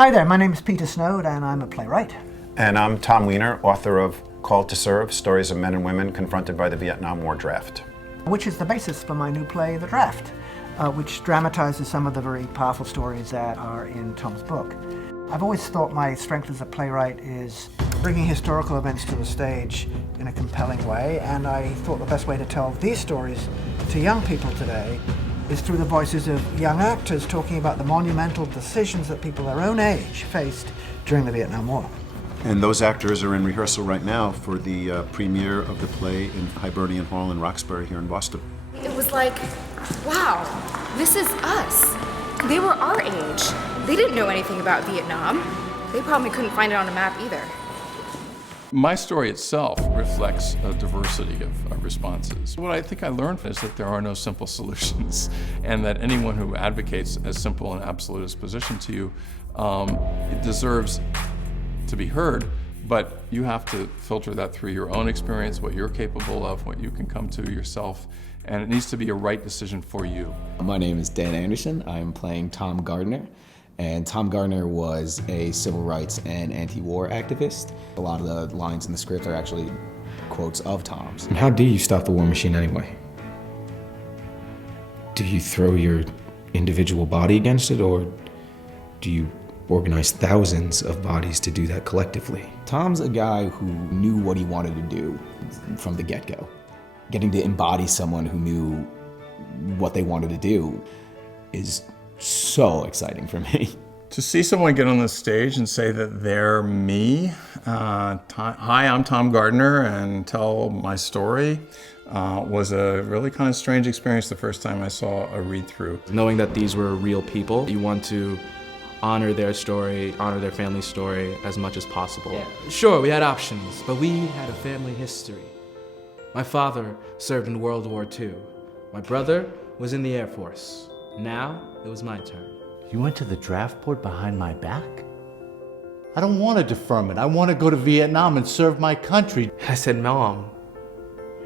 Hi there, my name is Peter Snoad and I'm a playwright. And I'm Tom Weiner, author of Called to Serve, Stories of Men and Women Confronted by the Vietnam War Draft. Which is the basis for my new play, The Draft, which dramatizes some of the very powerful stories that are in Tom's book. I've always thought my strength as a playwright is bringing historical events to the stage in a compelling way, and I thought the best way to tell these stories to young people today is through the voices of young actors talking about the monumental decisions that people their own age faced during the Vietnam War. And those actors are in rehearsal right now for the premiere of the play in Hibernian Hall in Roxbury here in Boston. It was like, wow, this is us. They were our age. They didn't know anything about Vietnam. They probably couldn't find it on a map either. My story itself reflects a diversity of responses. What I think I learned is that there are no simple solutions, and that anyone who advocates a simple and absolutist position to you deserves to be heard, but you have to filter that through your own experience, what you're capable of, what you can come to yourself, and it needs to be a right decision for you. My name is Dan Anderson. I'm playing Tom Gardner, and Tom Gardner was a civil rights and anti-war activist. A lot of the lines in the script are actually quotes of Tom's. And how do you stop the war machine anyway? Do you throw your individual body against it, or do you organize thousands of bodies to do that collectively? Tom's a guy who knew what he wanted to do from the get-go. Getting to embody someone who knew what they wanted to do is so exciting for me. To see someone get on the stage and say that they're me, hi, I'm Tom Gardner, and tell my story, was a really kind of strange experience the first time I saw a read-through. Knowing that these were real people, you want to honor their story, honor their family story as much as possible. Yeah. Sure, we had options, but we had a family history. My father served in World War II. My brother was in the Air Force. Now, it was my turn. You went to the draft board behind my back? I don't want a deferment. I want to go to Vietnam and serve my country. I said, Mom,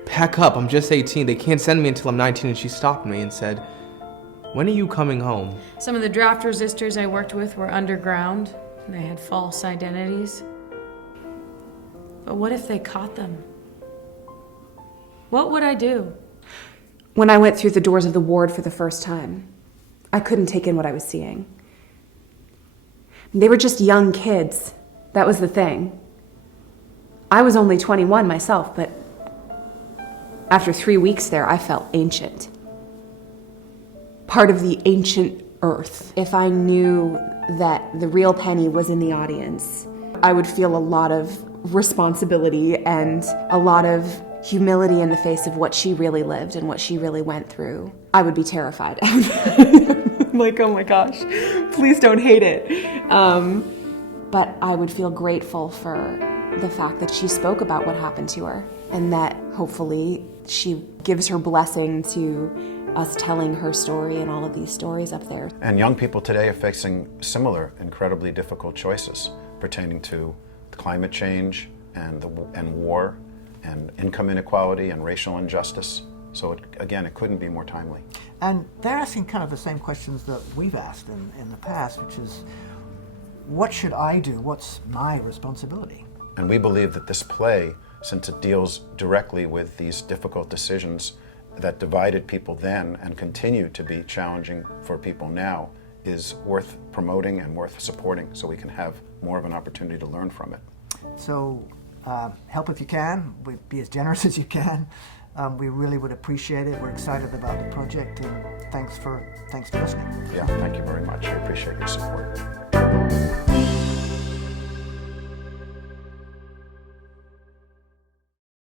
pack up, I'm just 18. They can't send me until I'm 19, and she stopped me and said, when are you coming home? Some of the draft resistors I worked with were underground. They had false identities. But what if they caught them? What would I do? When I went through the doors of the ward for the first time, I couldn't take in what I was seeing. They were just young kids. That was the thing. I was only 21 myself, but after 3 weeks there, I felt ancient. Part of the ancient earth. If I knew that the real Penny was in the audience, I would feel a lot of responsibility and a lot of humility in the face of what she really lived and what she really went through. I would be terrified. Like, oh my gosh, please don't hate it. But I would feel grateful for the fact that she spoke about what happened to her, and that hopefully she gives her blessing to us telling her story and all of these stories up there. And young people today are facing similar incredibly difficult choices pertaining to climate change and war and income inequality and racial injustice. So again, it couldn't be more timely. And they're asking kind of the same questions that we've asked in the past, which is, what should I do? What's my responsibility? And we believe that this play, since it deals directly with these difficult decisions that divided people then and continue to be challenging for people now, is worth promoting and worth supporting so we can have more of an opportunity to learn from it. So help if you can, be as generous as you can. We really would appreciate it. We're excited about the project, and thanks for listening. Yeah, thank you very much. I appreciate your support.